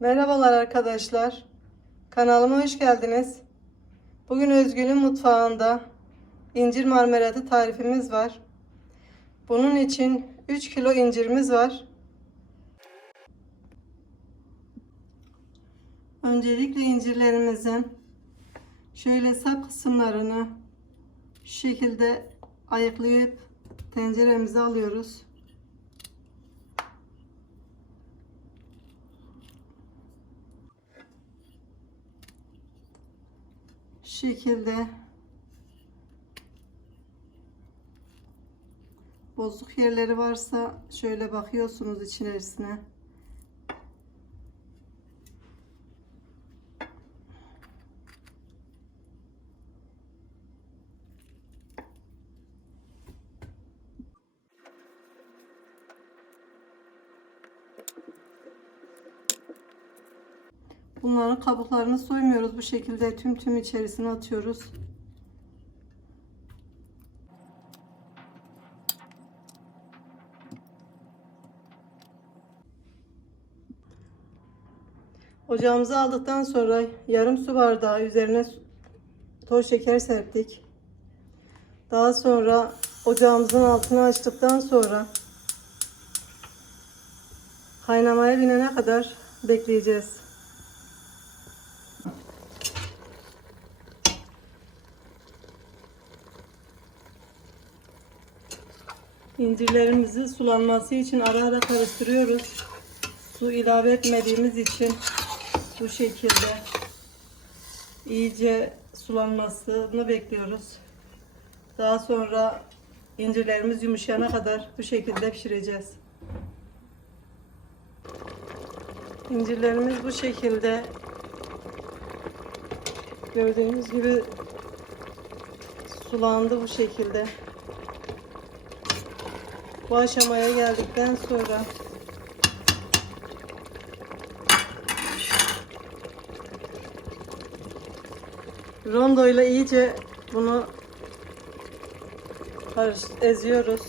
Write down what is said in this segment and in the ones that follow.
Merhabalar arkadaşlar. Kanalıma hoş geldiniz. Bugün Özgül'ün mutfağında incir marmelatı tarifimiz var. Bunun için 3 kilo incirimiz var. Öncelikle incirlerimizin şöyle sap kısımlarını şu şekilde ayıklayıp tenceremize alıyoruz. Şekilde bozuk yerleri varsa şöyle bakıyorsunuz içerisine. Bunların kabuklarını soymuyoruz. Bu şekilde tüm tüm içerisine atıyoruz. Ocağımızı aldıktan sonra yarım su bardağı üzerine toz şeker serptik. Daha sonra ocağımızın altını açtıktan sonra kaynamaya binene kadar bekleyeceğiz. İncirlerimizi sulanması için ara ara karıştırıyoruz. Su ilave etmediğimiz için bu şekilde iyice sulanmasını bekliyoruz. Daha sonra incirlerimiz yumuşayana kadar bu şekilde pişireceğiz. İncirlerimiz bu şekilde gördüğünüz gibi sulandı bu şekilde. Bu aşamaya geldikten sonra rondo ile iyice bunu eziyoruz.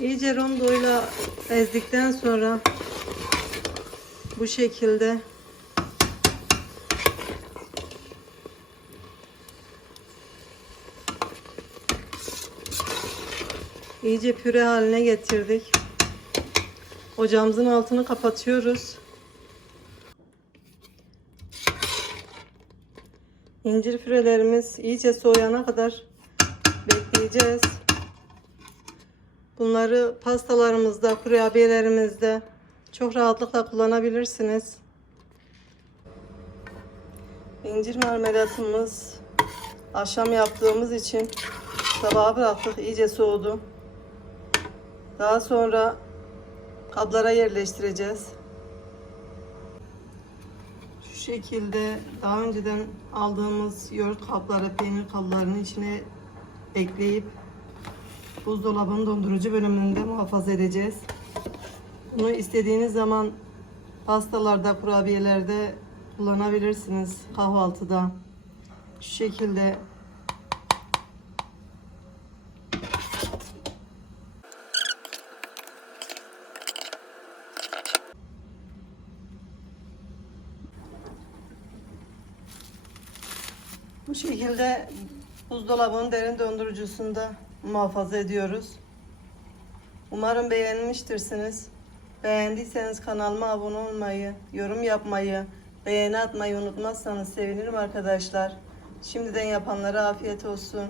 İyice rondoyla ezdikten sonra bu şekilde iyice püre haline getirdik. Ocağımızın altını kapatıyoruz. İncir pürelerimiz iyice soğuyana kadar bekleyeceğiz. Bunları pastalarımızda, kurabiyelerimizde çok rahatlıkla kullanabilirsiniz. İncir marmelatımız akşam yaptığımız için sabaha bıraktık. iyice soğudu. Daha sonra kablara yerleştireceğiz. Şu şekilde daha önceden aldığımız yoğurt kapları, peynir kaplarının içine ekleyip buzdolabının dondurucu bölümünde muhafaza edeceğiz. Bunu istediğiniz zaman pastalarda, kurabiyelerde kullanabilirsiniz. Kahvaltıda. Şu şekilde Bu şekilde buzdolabının derin dondurucusunda muhafaza ediyoruz. Umarım beğenmiştirsiniz. Beğendiyseniz kanalıma abone olmayı, yorum yapmayı, beğeni atmayı unutmazsanız sevinirim arkadaşlar. Şimdiden yapanlara afiyet olsun.